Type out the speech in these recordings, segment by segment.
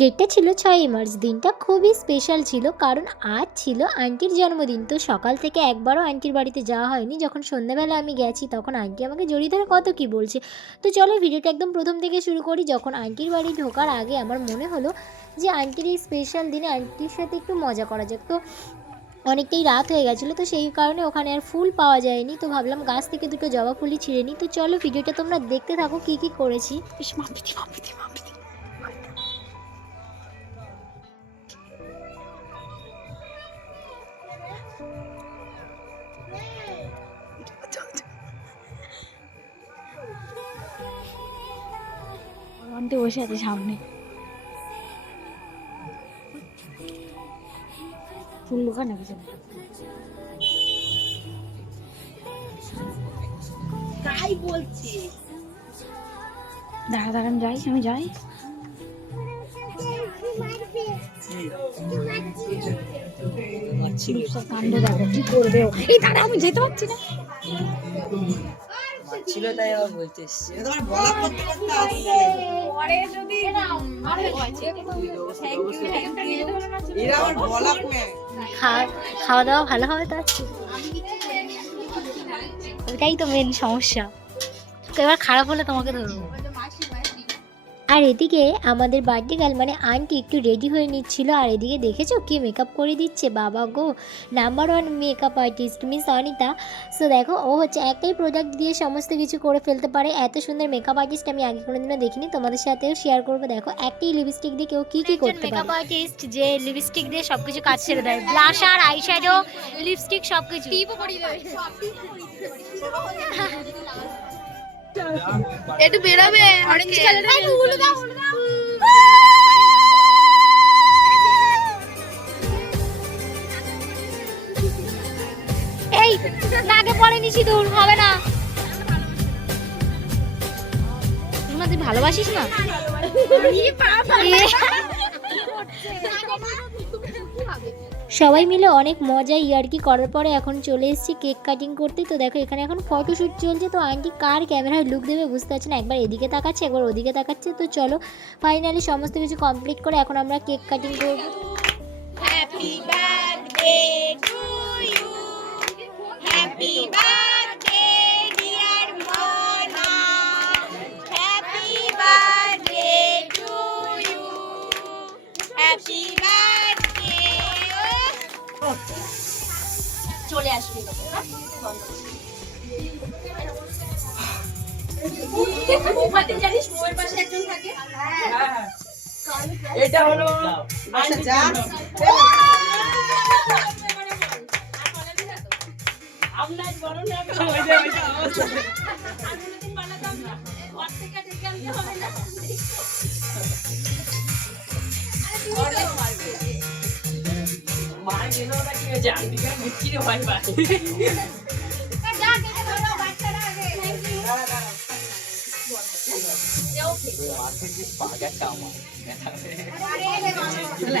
ডেটটা ছিল ছয়ই মার্চ দিনটা খুবই স্পেশাল ছিল, কারণ আজ ছিল আন্টির জন্মদিন, তো সকাল থেকে একবারও আন্টির বাড়িতে যাওয়া হয়নি। যখন সন্ধ্যাবেলা আমি গেছি, তখন আন্টি আমাকে জড়িয়ে ধরে, কত কি বলছে? তো চলো ভিডিওটা একদম প্রথম থেকে শুরু করি। যখন আন্টির বাড়ি ঢোকার আগে আমার মনে হলো যে আন্টির এই স্পেশাল দিনে আন্টির সাথে একটু মজা করা যাক। তো অনেকটাই রাত হয়ে গেছিল, তো সেই কারণে ওখানে আর ফুল পাওয়া যায়নি। তো ভাবলাম গাছ থেকে দুটো জবা ফুলই ছিঁড়ে নিই। তো চলো ভিডিওটা তোমরা দেখতে থাকো, কী কী করেছি। আনতে বসে আছে সামনে। ফুল লুকা না পিছনে তাই বলছি। দাঁড়া দাঁড়ান যাই আমি যাই। কাণ্ড দেখো কি করবে? এই দাঁড়া আমি যেতে পারছি না। ছিল তাই বলতে তোমার বলা করতে করতে আসছে এরা আমার বলা প্ল্যান খাওয়া খাওয়া দাওয়া ভালো হবে তো? আজকে ওটাই তো মেন সমস্যা। তো এবার খারাপ হলে তোমাকে ধরবো। আর এদিকে আমাদের বার্থডে গার্ল মানে আন্টি একটু রেডি হয়ে নিচ্ছিল আর এদিকে দেখেছ কি মেকআপ করে দিচ্ছে? বাবা গো number one makeup artist miss Anita. So দেখো ও হচ্ছে একটাই প্রোডাক্ট দিয়ে সমস্ত কিছু করে ফেলতে পারে। এত সুন্দর মেকআপ আর্টিস্ট আমি আগে কোনোদিনও দেখিনি তোমাদের সাথেও শেয়ার করব। দেখো একটাই লিপস্টিক দিয়ে কেউ কী কী করতে মেকআপ আর্টিস্ট যে লিপস্টিক দিয়ে সব কিছু কাজ ছেড়ে দেয়। ব্লাশার আইশ্যাডো লিপস্টিক সব কিছু একটু বেরোবে অরেঞ্জ এই নাকে পড়ে নিছি দূর হবে না। না তুই ভালোবাসিস না? সবাই মিলে অনেক মজা ইয়ার্কি করার পরে এখন চলে এসেছি কেক কাটিং করতে। তো দেখো, এখানে এখন ফটোশ্যুট চলছে। তো আন্টি কার ক্যামেরায় লুক দেবে বুঝতে পারছি না। একবার এদিকে তাকাচ্ছে, একবার ওদিকে তাকাচ্ছে। তো চলো ফাইনালি সমস্ত কিছু কমপ্লিট করে এখন আমরা কেক কাটিং করব। জানিস মোয়ের পাশে একজন থাকে। এটা হলো আচ্ছা যা। মার গেল ওটা কি হয়েছে? আন্টিকে মুচকি রে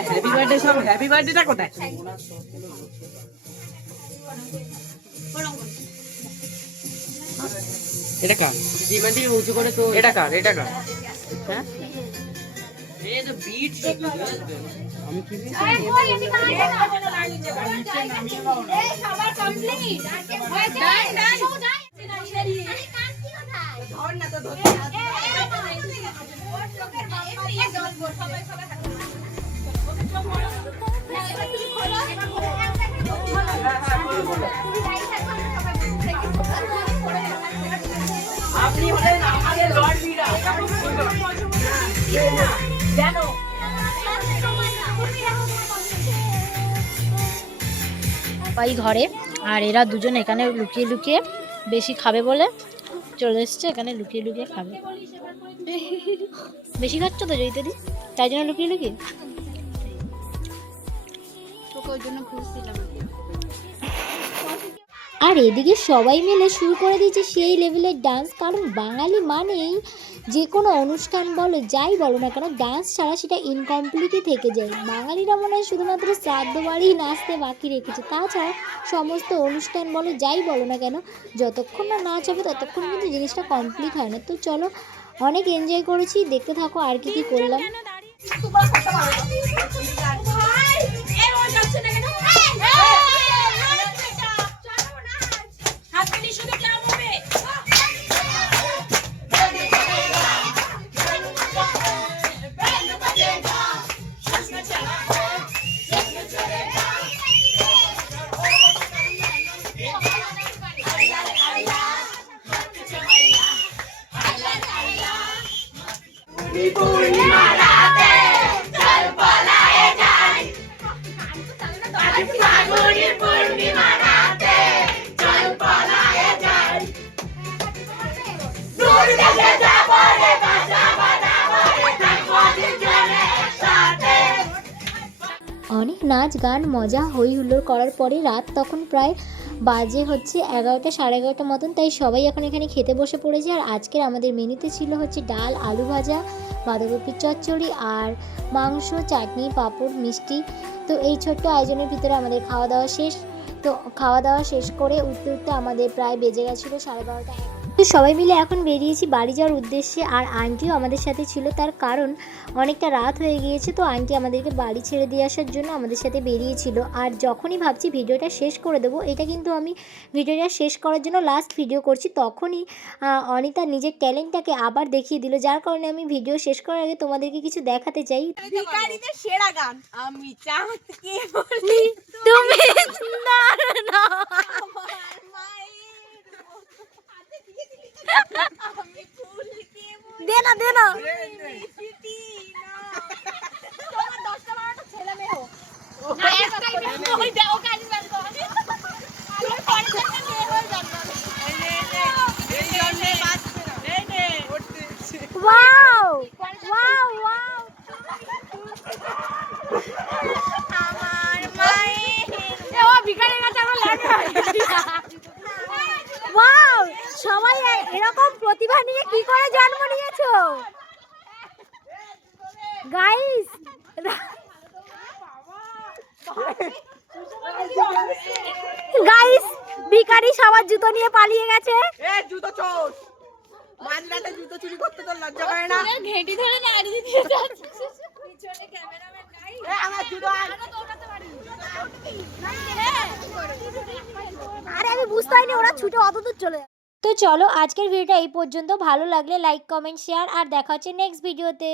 হ্যাপি বার্থডে সব হ্যাপি বার্থডেটা কোথায় এটা কার জীবনটি উঁচু করে তো এটা কার এটা কার আমি পাই ঘরে, আর এরা দুজন এখানে লুকিয়ে লুকিয়ে বেশি খাবে বলে চলে এসছে, এখানে লুকিয়ে লুকিয়ে খাবে। বেশি খাচ্ছ তো জয়িতাদি তাই জন্য লুকিয়ে লুকিয়ে? আর এদিকে সবাই মিলে শুরু করে দিয়েছে সেই লেভেলের ডান্স কারণ বাঙালি মানেই যে কোনো অনুষ্ঠান বলো যাই বলো না কেন ডান্স ছাড়া সেটা ইনকমপ্লিটই থেকে যায়। বাঙালিরা মনে হয় শুধুমাত্র শ্রাদ্ধ বাড়ি নাচতে বাকি রেখেছে। তাছাড়া সমস্ত অনুষ্ঠান বলো যাই বলো না কেন যতক্ষণ না নাচ হবে ততক্ষণ কিন্তু জিনিসটা কমপ্লিট হয় না। তো চলো অনেক এনজয় করেছি দেখতে থাকো আর কি কি করলাম। অনেক নাচ, গান, মজা হই হুল্লোড় করার পরে রাত তখন প্রায় বাজে হচ্ছে এগারোটা, সাড়ে এগারোটা মতন, তাই সবাই এখন এখানে খেতে বসে পড়েছে। আর আজকের আমাদের মেনুতে ছিল হচ্ছে ডাল, আলু ভাজা বাঁধাকপির চচ্চড়ি আর মাংস, চাটনি, পাঁপড়, মিষ্টি তো এই ছোট্ট আয়োজনের ভিতরে আমাদের খাওয়া দাওয়া শেষ তো খাওয়া দাওয়া শেষ করে উঠতে উঠতে আমাদের প্রায় বেজে গেছিল সাড়ে বারোটা। তো সবাই মিলে এখন বেরিয়েছি বাড়ি যাওয়ার উদ্দেশ্যে। আর আন্টিও আমাদের সাথে ছিল তার কারণ অনেকটা রাত হয়ে গিয়েছে তো আন্টি আমাদেরকে বাড়ি ছেড়ে দিয়ে আসার জন্য আমাদের সাথে বেরিয়েছিল। আর যখনই ভাবছি ভিডিওটা শেষ করে দেবো এটা কিন্তু আমি ভিডিওটা শেষ করার জন্য লাস্ট ভিডিও করছি তখনই অনিতা নিজের ট্যালেন্টটাকে আবার দেখিয়ে দিল যার কারণে আমি ভিডিও শেষ করার আগে তোমাদেরকে কিছু দেখাতে চাই। সেরা গান। আমি তুমি না না আমার মায়ের মতো হাতে দিয়ে দিলি তো। আমি ফুলকে বলি দে না দে না মিষ্টি না। তোমার দশটা বারোটা ছেলে মেয়ে হোক। না, একটাই মেয়ে। ওই দে- ওকে আগে বের কর। তুমি পরের জন্মে মেয়ে হয়ে জন্মাবে। ওয়াও ওয়াও ওয়াও আমার মায়ের ওয়াও সবাই এ- এরকম প্রতিভা নিয়ে কি করে জন্ম নিয়েছো গাইস গাইস ভিখারি সবার জুতো নিয়ে পালিয়ে গেছে। এ জুতো চোর মাঝরাতে জুতো চুরি করতে তো লজ্জা করে না। ঘেঁটি ধরে নাড়িয়ে দিয়ে যাচ্ছে। এ, আমার জুতো আর আরে আমি বুঝতে পারিনি ওরা ছুটে অত দূর চলে তো চলো আজকের ভিডিওটা এই পর্যন্ত। ভালো লাগলে লাইক কমেন্ট শেয়ার আর দেখা হচ্ছে নেক্সট ভিডিওতে